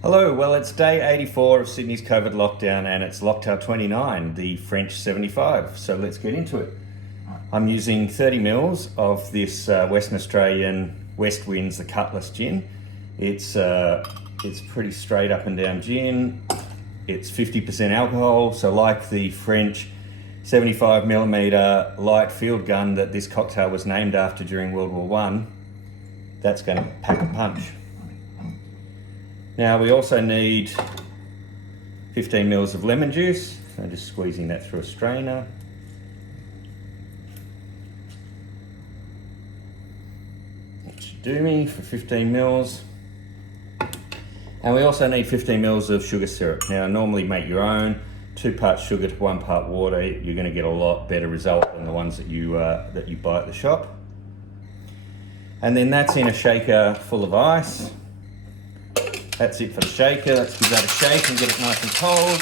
Hello, well it's day 84 of Sydney's COVID lockdown and it's Locktail 29, the French 75, so let's get into it. I'm using 30 mils of this Western Australian West Winds, the Cutlass gin. It's pretty straight up and down gin. It's 50% alcohol, so like the French 75mm light field gun that this cocktail was named after during World War I, that's going to pack a punch. Now we also need 15 mils of lemon juice, so just squeezing that through a strainer. That should do me for 15 mils. And we also need 15 mils of sugar syrup. Now normally make your own, 2 parts sugar to 1 part water. You're going to get a lot better result than the ones that you buy at the shop. And then that's in a shaker full of ice. That's it for the shaker. Let's give that a shake and get it nice and cold.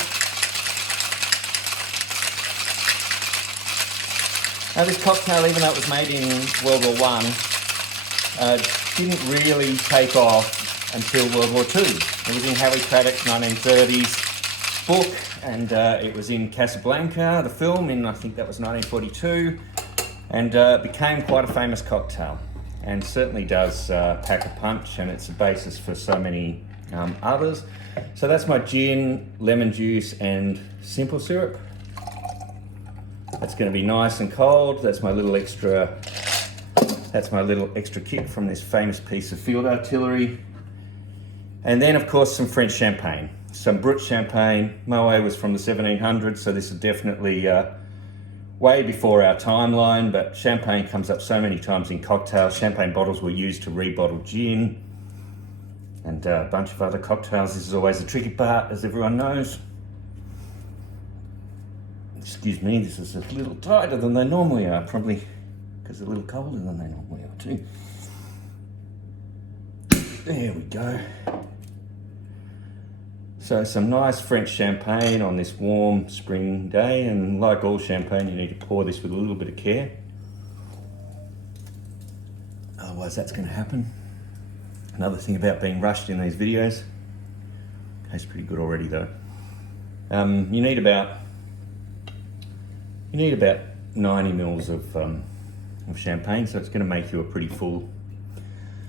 Now this cocktail, even though it was made in World War I, didn't really take off until World War II. It was in Harry Craddock's 1930s book, and it was in Casablanca, the film, in I think that was 1942, and became quite a famous cocktail, and certainly does pack a punch, and it's a basis for so many others. So that's my gin, lemon juice and simple syrup. That's going to be nice and cold. That's my little extra kick from this famous piece of field artillery. And then of course some French champagne, some Brut champagne. Moet was from the 1700s, so this is definitely way before our timeline, but champagne comes up so many times in cocktails. Champagne bottles were used to rebottle gin and a bunch of other cocktails. This is always the tricky part, as everyone knows. Excuse me, this is a little tighter than they normally are, probably because they're a little colder than they normally are too. There we go. So some nice French champagne on this warm spring day, and like all champagne, you need to pour this with a little bit of care. Otherwise that's going to happen. Another thing about being rushed in these videos. Tastes pretty good already though. You need about 90 mils of champagne, so it's going to make you a pretty full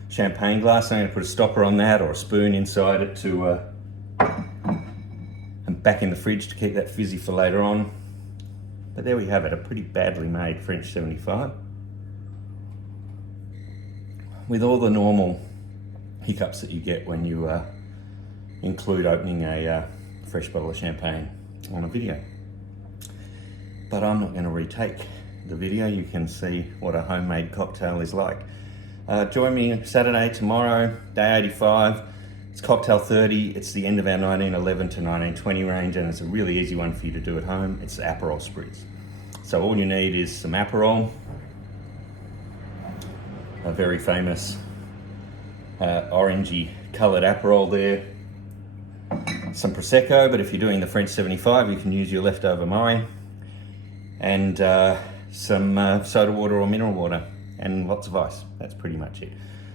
champagne glass. I'm going to put a stopper on that or a spoon inside it to and back in the fridge to keep that fizzy for later on. But there we have it, a pretty badly made French 75 with all the normal hiccups that you get when you include opening a fresh bottle of champagne on a video. But I'm not going to retake the video. You can see what a homemade cocktail is like. Join me Saturday, tomorrow, day 85. It's cocktail 30. It's the end of our 1911 to 1920 range, and it's a really easy one for you to do at home. It's Aperol Spritz. So all you need is some Aperol, a very famous orangey coloured Aperol there, some Prosecco, but if you're doing the French 75 you can use your leftover Moet, and some soda water or mineral water, and lots of ice. That's pretty much it.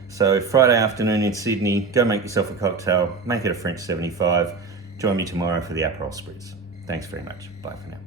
So Friday afternoon in Sydney, go make yourself a cocktail, make it a French 75. Join me tomorrow for the Aperol Spritz. Thanks very much. Bye for now.